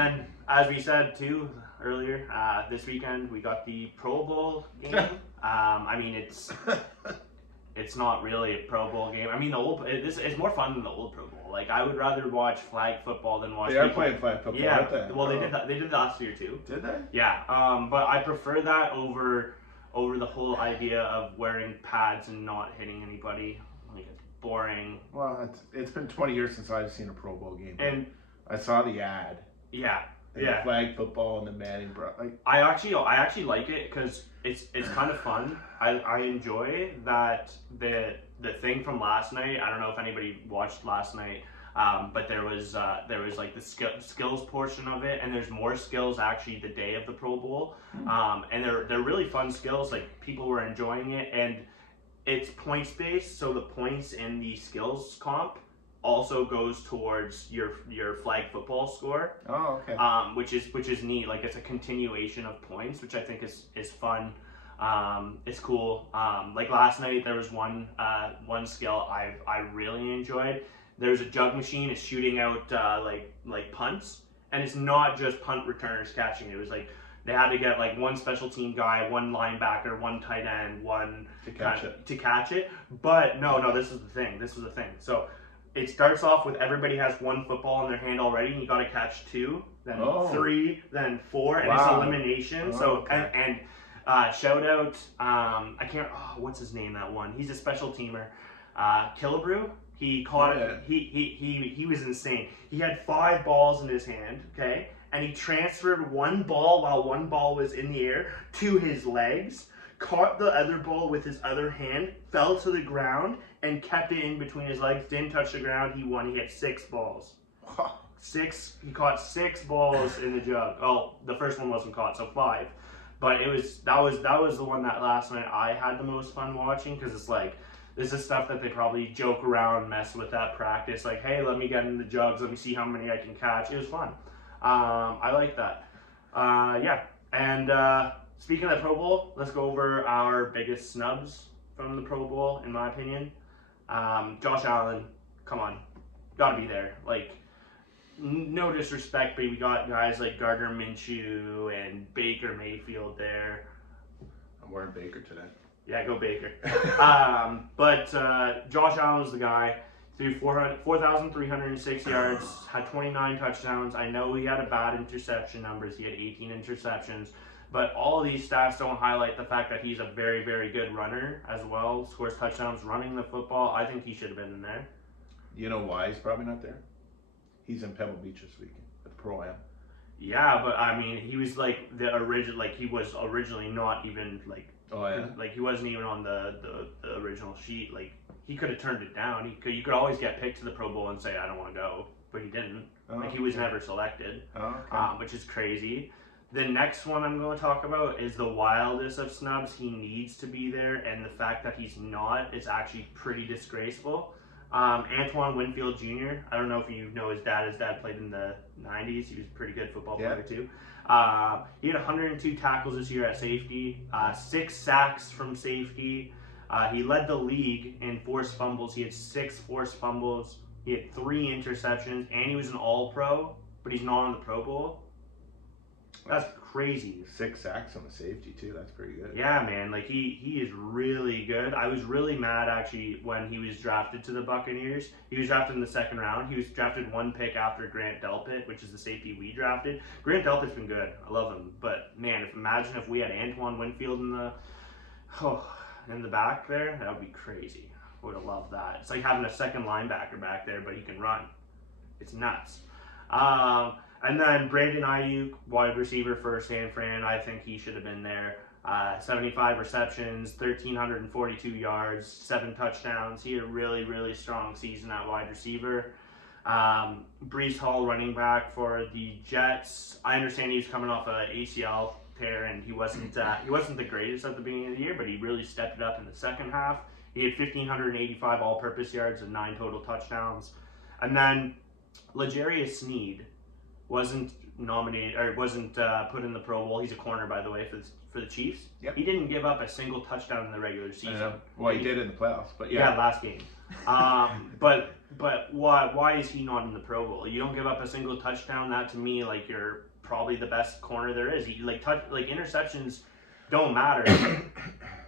And as we said too earlier, this weekend we got the Pro Bowl game. I mean, it's not really a Pro Bowl game. I mean, this is more fun than the old Pro Bowl. Like, I would rather watch flag football than watch. They are playing flag football, yeah. aren't they? Well, they did that. They did that last year too. Did they? Yeah. But I prefer that over the whole idea of wearing pads and not hitting anybody. Like, it's boring. Well, it's been 20 years since I've seen a Pro Bowl game. And I saw the ad. Yeah. The flag football and the Manning bro. Like, I actually like it because it's kind of fun. I enjoy that the thing from last night. I don't know if anybody watched last night, but there was like the skills portion of it, and there's more skills actually the day of the Pro Bowl, and they're really fun skills. Like, people were enjoying it, and it's points based, so the points in the skills comp also goes towards your flag football score. Oh, okay. Which is neat. Like, it's a continuation of points, which I think is fun. It's cool. Like last night there was one skill I really enjoyed. There's a jug machine is shooting out like punts, and it's not just punt returners catching it. It was like they had to get like one special team guy, one linebacker, one tight end, one to catch it. But no, this is the thing. So it starts off with everybody has one football in their hand already, and you got to catch 2, then 3, then 4, and it's elimination. And shout out, I can't. What's his name? That one. He's a special teamer. Killebrew. He caught it. He was insane. He had 5 balls in his hand. Okay, and he transferred one ball while one ball was in the air to his legs. Caught the other ball with his other hand, fell to the ground, and kept it in between his legs. Didn't touch the ground. He won. He had 6 balls. 6. He caught 6 balls in the jug. Oh, the first one wasn't caught, so 5. But that was the one that last night I had the most fun watching, because it's like, this is stuff that they probably joke around, mess with at practice. Like, hey, let me get in the jugs. Let me see how many I can catch. It was fun. I like that. Yeah, and. Speaking of the Pro Bowl, let's go over our biggest snubs from the Pro Bowl, in my opinion. Josh Allen, come on, gotta be there. Like, no disrespect, but we got guys like Gardner Minshew and Baker Mayfield there. I'm wearing Baker today. Yeah, go Baker. But Josh Allen was the guy. Threw 4,306 yards, had 29 touchdowns. I know he had a bad interception numbers. He had 18 interceptions. But all of these stats don't highlight the fact that he's a very, very good runner as well. Scores touchdowns running the football. I think he should have been in there. You know why he's probably not there? He's in Pebble Beach this weekend at the Pro-Am. Yeah, but I mean, he was like the original. Like, he was originally not even like. Oh yeah. Like, he wasn't even on the original sheet. Like, he could have turned it down. You could always get picked to the Pro Bowl and say, I don't want to go, but he didn't. Like, he was never selected. Which is crazy. The next one I'm going to talk about is the wildest of snubs. He needs to be there, and the fact that he's not is actually pretty disgraceful. Antoine Winfield Jr., I don't know if you know his dad. His dad played in the 90s. He was a pretty good football player too. He had 102 tackles this year at safety, 6 sacks from safety. He led the league in forced fumbles. He had 6 forced fumbles. He had 3 interceptions, and he was an All-Pro, but he's not on the Pro Bowl. That's crazy. 6 sacks on the safety too. That's pretty good. Yeah, man. Like, he is really good. I was really mad actually when he was drafted to the Buccaneers. He was drafted in the 2nd round. He was drafted 1 pick after Grant Delpit, which is the safety we drafted. Grant Delpit's been good. I love him. But man, imagine if we had Antoine Winfield in the back there. That would be crazy. Would have loved that. It's like having a second linebacker back there, but he can run. It's nuts. And then Brandon Ayuk, wide receiver for San Fran, I think he should have been there. 75 receptions, 1,342 yards, 7 touchdowns. He had a really, really strong season at wide receiver. Breece Hall, running back for the Jets. I understand he was coming off an ACL tear, and he wasn't the greatest at the beginning of the year, but he really stepped it up in the second half. He had 1,585 all-purpose yards and 9 total touchdowns. And then L'Jarius Sneed wasn't nominated or wasn't put in the Pro Bowl. He's a corner, by the way, for the Chiefs. Yep. He didn't give up a single touchdown in the regular season. Well, he did in the playoffs, but yeah, last game. But But why is he not in the Pro Bowl? You don't give up a single touchdown. That to me, like, you're probably the best corner there is. Interceptions don't matter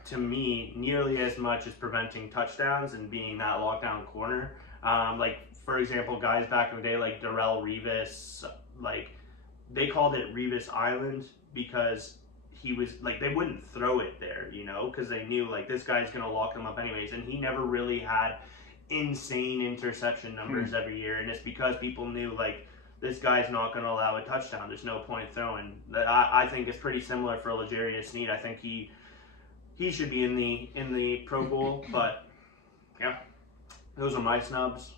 to me nearly as much as preventing touchdowns and being that lockdown corner. For example, guys back in the day like Darrelle Revis, like they called it Revis Island because he was like they wouldn't throw it there, because they knew like this guy's gonna lock them up anyways, and he never really had insane interception numbers every year, and it's because people knew like this guy's not going to allow a touchdown. There's no point throwing. I think it's pretty similar for L'Jarius Sneed. I think he should be in the Pro Bowl, but yeah, those are my snubs.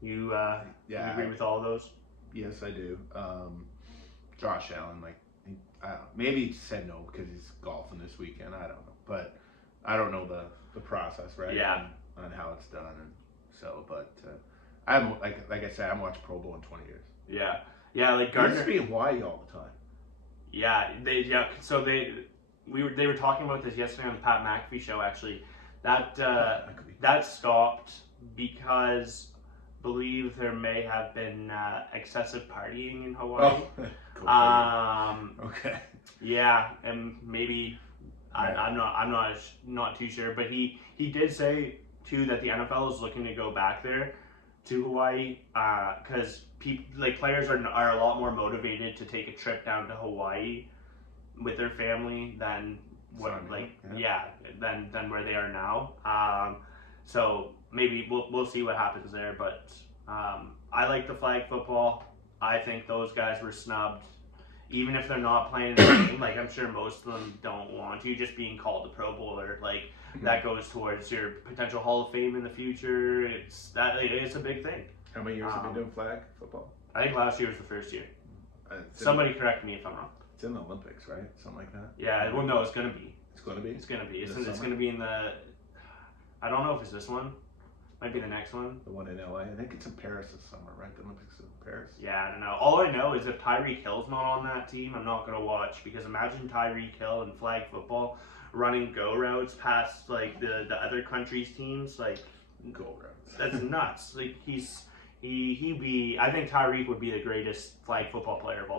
You agree with all of those? Yes, I do. Josh Allen, maybe he said no because he's golfing this weekend. I don't know, but I don't know the process, right? Yeah. On how it's done, and so, but I'm like I said, I haven't watched Pro Bowl in 20 years. Yeah, like Gardner. They used to be in Hawaii all the time. So they were talking about this yesterday on the Pat McAfee show. Actually, that stopped because I believe there may have been excessive partying in Hawaii. Okay. Yeah, and maybe I'm not too sure, but he did say too that the NFL is looking to go back there to Hawaii because players are a lot more motivated to take a trip down to Hawaii with their family than than where they are now. So maybe we'll see what happens there, but I like the flag football. I think those guys were snubbed. Even if they're not playing in the game, I'm sure most of them don't want to. Just being called a Pro Bowler, that goes towards your potential Hall of Fame in the future. It's a big thing. How many years have you been doing flag football? I think last year was the first year. Somebody correct me if I'm wrong. It's in the Olympics, right? Something like that? Yeah, well, no, it's going to be. It's going to be? It's going to be. It's going to be in the... I don't know if it's this one. Might be the next one. The one in LA. I think it's in Paris this summer, right? The Olympics in Paris. Yeah, I don't know. All I know is if Tyreek Hill's not on that team, I'm not going to watch. Because imagine Tyreek Hill in flag football running go routes past the other country's teams. Go routes. That's nuts. I think Tyreek would be the greatest flag football player of all